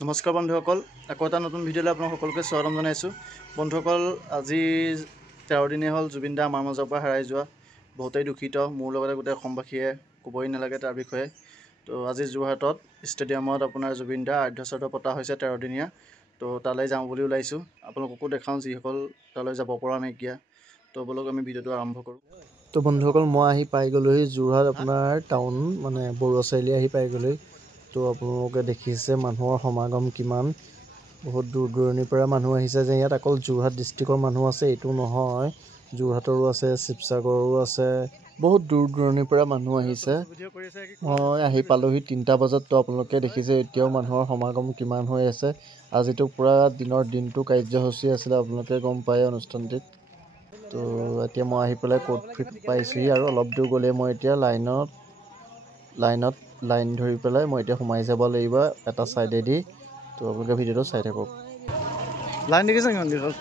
নমস্কাৰ বন্ধুসকল, আকৌ এটা নতুন ভিডিঅ'লৈ আপোনাক সকলোকে স্বাগতম জনাইছোঁ। বন্ধুসকল, আজি 13 দিনেই হ'ল জুবিন দা আমাৰ মাজৰ পৰা হেৰাই যোৱা। বহুতেই দুখিত, মোৰ লগতে গোটেই অসমবাসীয়ে ক'বই নালাগে তাৰ বিষয়ে। তো আজি যোৰহাটত ষ্টেডিয়ামত আপোনাৰ জুবিন দা আৰ্ধশ্ৰাদ্ধ পতা হৈছে 13 দিনীয়া। তো তালৈ যাওঁ বুলি ওলাইছোঁ, আপোনালোককো দেখাওঁ যিসকল তালৈ যাব পৰা নাইকিয়া। তো বলক আমি ভিডিঅ'টো আৰম্ভ কৰোঁ। তো বন্ধুসকল, মই আহি পাই গ'লোহি যোৰহাট আপোনাৰ টাউন মানে বৰুৱা চাৰিআলি আহি পাই গ'লোহি। তো আপোনালোকে দেখিছে মানুহৰ সমাগম কিমান, বহুত দূৰ দূৰণিৰ পৰা মানুহ আহিছে। যে ইয়াত অকল যোৰহাট ডিষ্ট্ৰিক্টৰ মানুহ আছে এইটো নহয়, যোৰহাটৰো আছে, শিৱসাগৰৰো আছে, বহুত দূৰ দূৰণিৰ পৰা মানুহ আহিছে। মই আহি পালোহি 3টা বজাত। তো আপোনালোকে দেখিছে এতিয়াও মানুহৰ সমাগম কিমান হৈ আছে। আজিতো পূৰা দিনটো কাৰ্যসূচী আছিলে, আপোনালোকে গম পায় অনুষ্ঠানটিত। তো এতিয়া মই আহি পেলাই ক'ৰ্ট ফিট পাইছোঁহি, আৰু অলপ দূৰ গ'লে মই এতিয়া লাইন ধৰি পেলাই মই এতিয়া সোমাই যাব লাগিব এটা ছাইডেদি। তো আপোনালোকে ভিডিঅ'টো চাই থাকক। লাইন দেখিছে কিমান দীঘল?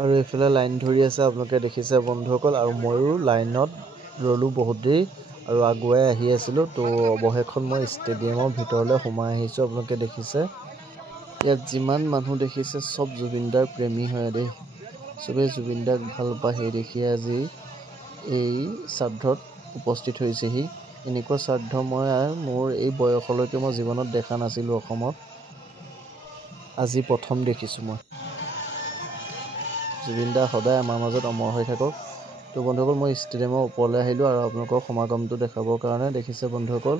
আৰু এইফালে লাইন ধৰি আছে, আপোনালোকে দেখিছে বন্ধুসকল। আৰু ময়ো লাইনত ৰ'লোঁ বহুত দেৰি আৰু আগুৱাই আহি আছিলোঁ। তো অৱশেষত মই ষ্টেডিয়ামৰ ভিতৰলৈ সোমাই আহিছোঁ। আপোনালোকে দেখিছে ইয়াত যিমান মানুহ দেখিছে চব জুবিন দাৰ প্ৰেমী হয় দেই, চবেই জুবিন দাক ভাল পায়। সেই দেখিয়ে আজি এই শ্ৰাদ্ধত উপস্থিত হৈছেহি। এনেকুৱা শ্ৰাদ্ধ মই মোৰ এই বয়সলৈকে মই জীৱনত দেখা নাছিলোঁ অসমত, আজি প্ৰথম দেখিছোঁ মই। জুবিন দা সদায় আমাৰ মাজত অমৰ হৈ থাকক। তো বন্ধুসকল, মই ষ্টেডিয়ামৰ ওপৰলৈ আহিলোঁ আৰু আপোনালোকৰ সমাগমটো দেখাবৰ কাৰণে। দেখিছে বন্ধুসকল,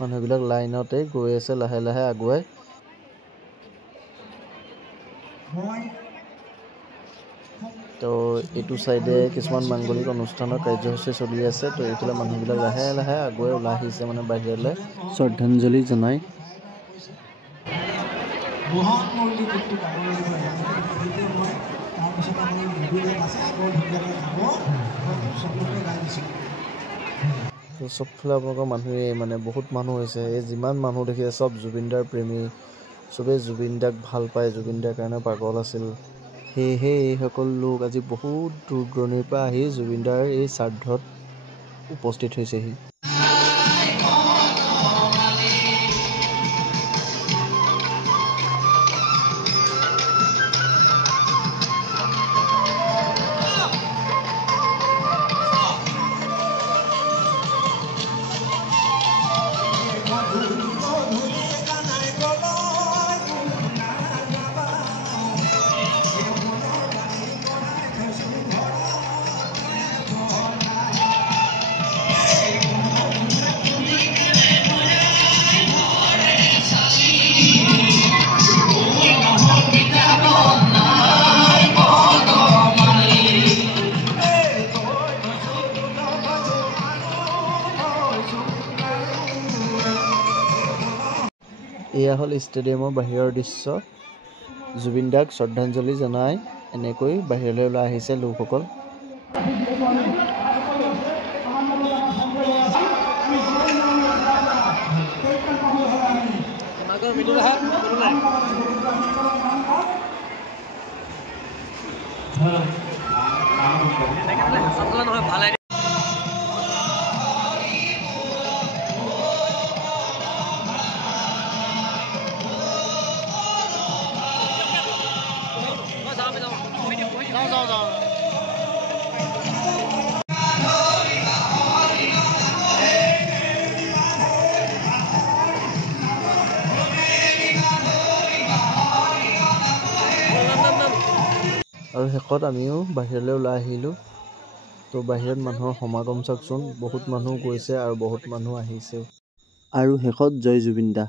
মানুহবিলাক লাইনতে গৈ আছে লাহে লাহে আগুৱাই। তো এইটো চাইডে কিছুমান মাংগলিক অনুষ্ঠানৰ কাৰ্যসূচী চলি আছে। তো এইফালে মানুহবিলাক লাহে লাহে আগুৱাই ওলাই আহিছে মানে বাহিৰলৈ শ্ৰদ্ধাঞ্জলি জনাই। তো চবফালে আপোনালোকৰ মানুহেই মানে বহুত মানুহ হৈছে। এই যিমান মানুহ দেখিছে চব জুবিন দাৰ প্ৰেমী, চবেই জুবিন দাক ভাল পায়, জুবিন দাৰ কাৰণে পাগল আছিল। সেয়েহে এইসকল লোক আজি বহুত দূৰ দূৰণিৰ পৰা আহি জুবিন দাৰ এই শ্ৰাদ্ধত উপস্থিত হৈছেহি। এয়া হ'ল ষ্টেডিয়ামৰ বাহিৰৰ দৃশ্য। জুবিন দাক শ্ৰদ্ধাঞ্জলি জনাই এনেকৈ বাহিৰলৈ ওলাই আহিছে লোকসকল। আৰু শেষত আমিও বাহিৰলৈ ওলাই আহিলোঁ। তো বাহিৰত মানুহৰ সমাগম চাওকচোন, বহুত মানুহ গৈছে আৰু বহুত মানুহ আহিছে। আৰু শেষত জয় জুবিন দা।